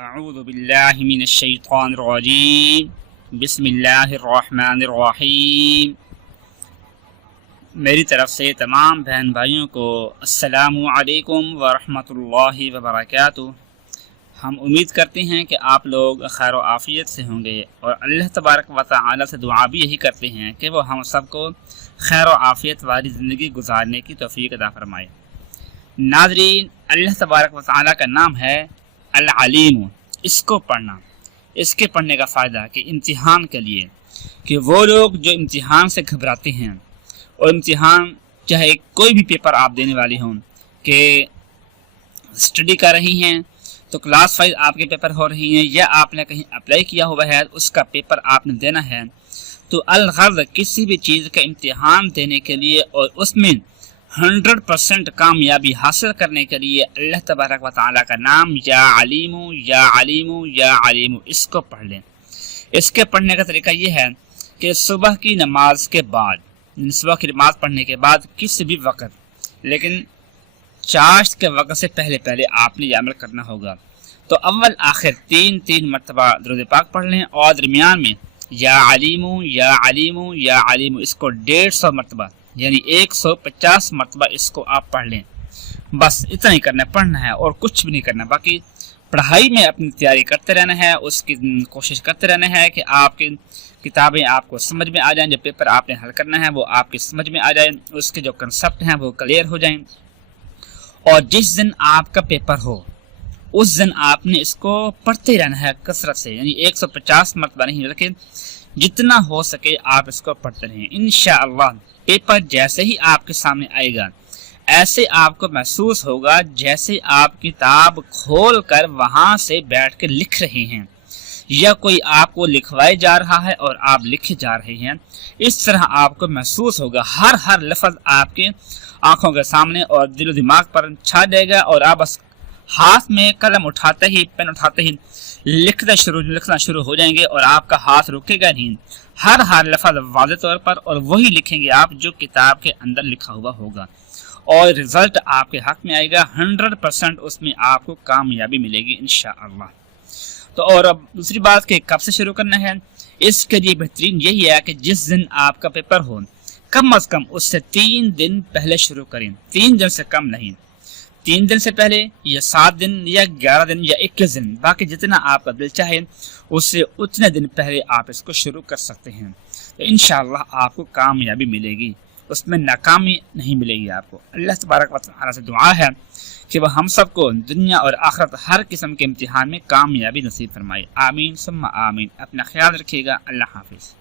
اعوذ باللہ من الشیطان الرجیم بسم اللہ الرحمن الرحیم۔ میری طرف سے تمام بہن بھائیوں کو السلام علیکم ورحمۃ اللہ وبرکاتہ۔ ہم امید کرتے ہیں کہ آپ لوگ خیر و عافیت سے ہوں گے، اور اللہ تبارک و تعالی سے دعا بھی یہی کرتے ہیں کہ وہ ہم سب کو خیر و عافیت والی زندگی گزارنے کی توفیق عطا فرمائے۔ ناظرین، اللہ تبارک و تعالی کا نام ہے العلیم۔ اس کو پڑھنا، اس کے پڑھنے کا فائدہ کہ امتحان کے لیے، کہ وہ لوگ جو امتحان سے گھبراتے ہیں، اور امتحان چاہے کوئی بھی پیپر آپ دینے والی ہوں، کہ اسٹڈی کر رہی ہیں تو کلاس وائز آپ کے پیپر ہو رہی ہیں، یا آپ نے کہیں اپلائی کیا ہوا ہے اس کا پیپر آپ نے دینا ہے، تو الغرض کسی بھی چیز کا امتحان دینے کے لیے اور اس میں 100% کامیابی حاصل کرنے کے لیے اللہ تبارک و تعالیٰ کا نام یا علیم یا علیم یا علیم، اس کو پڑھ لیں۔ اس کے پڑھنے کا طریقہ یہ ہے کہ صبح کی نماز کے بعد، صبح کی نماز پڑھنے کے بعد کسی بھی وقت، لیکن چاشت کے وقت سے پہلے آپ نے یہ عمل کرنا ہوگا۔ تو اول آخر تین مرتبہ درود پاک پڑھ لیں، اور درمیان میں یا علیم یا علیم یا علیم اس کو 150 مرتبہ یعنی 150 مرتبہ اس کو آپ پڑھ لیں۔ بس اتنا ہی کرنا ہے، پڑھنا ہے اور کچھ بھی نہیں کرنا۔ باقی پڑھائی میں اپنی تیاری کرتے رہنا ہے، اس کی کوشش کرتے رہنا ہے کہ آپ کی کتابیں آپ کو سمجھ میں آ جائیں، جو پیپر آپ نے حل کرنا ہے وہ آپ کی سمجھ میں آ جائیں، اس کے جو کنسپٹ ہیں وہ کلیئر ہو جائیں۔ اور جس دن آپ کا پیپر ہو اس دن آپ نے اس کو پڑھتے رہنا ہے کثرت سے، یعنی 150 مرتبہ نہیں، لیکن جتنا ہو سکے آپ اس کو پڑھتے رہیں۔ انشاءاللہ پیپر جیسے ہی آپ کے سامنے آئے گا، ایسے آپ کو محسوس ہوگا جیسے آپ کتاب کھول کر وہاں سے بیٹھ کے لکھ رہے ہیں، یا کوئی آپ کو لکھوائے جا رہا ہے اور آپ لکھے جا رہے ہیں۔ اس طرح آپ کو محسوس ہوگا، ہر لفظ آپ کے آنکھوں کے سامنے اور دل و دماغ پر چھا جائے گا، اور آپ بس ہاتھ میں قلم اٹھاتے ہی، پین اٹھاتے ہی لکھنا شروع ہو جائیں گے، اور آپ کا ہاتھ رکے گا نہیں۔ ہر لفظ واضح طور پر، اور وہی لکھیں گے آپ جو کتاب کے اندر لکھا ہوا ہوگا، اور رزلٹ آپ کے حق میں آئے گا۔ 100% اس میں آپ کو کامیابی ملے گی انشاءاللہ۔ تو اور اب دوسری بات کہ کب سے شروع کرنا ہے، اس کے لیے بہترین یہی ہے کہ جس دن آپ کا پیپر ہو کم از کم اس سے 3 دن پہلے شروع کریں، 3 دن سے کم نہیں، 3 دن سے پہلے یا 7 دن یا 11 دن یا 21 دن، باقی جتنا آپ کا دل چاہے اس سے اتنے دن پہلے آپ اس کو شروع کر سکتے ہیں۔ تو انشاءاللہ آپ کو کامیابی ملے گی، اس میں ناکامی نہیں ملے گی آپ کو۔ اللہ تبارک و تعالی سے دعا ہے کہ وہ ہم سب کو دنیا اور آخرت ہر قسم کے امتحان میں کامیابی نصیب فرمائے۔ آمین ثم آمین۔ اپنا خیال رکھیے گا۔ اللہ حافظ۔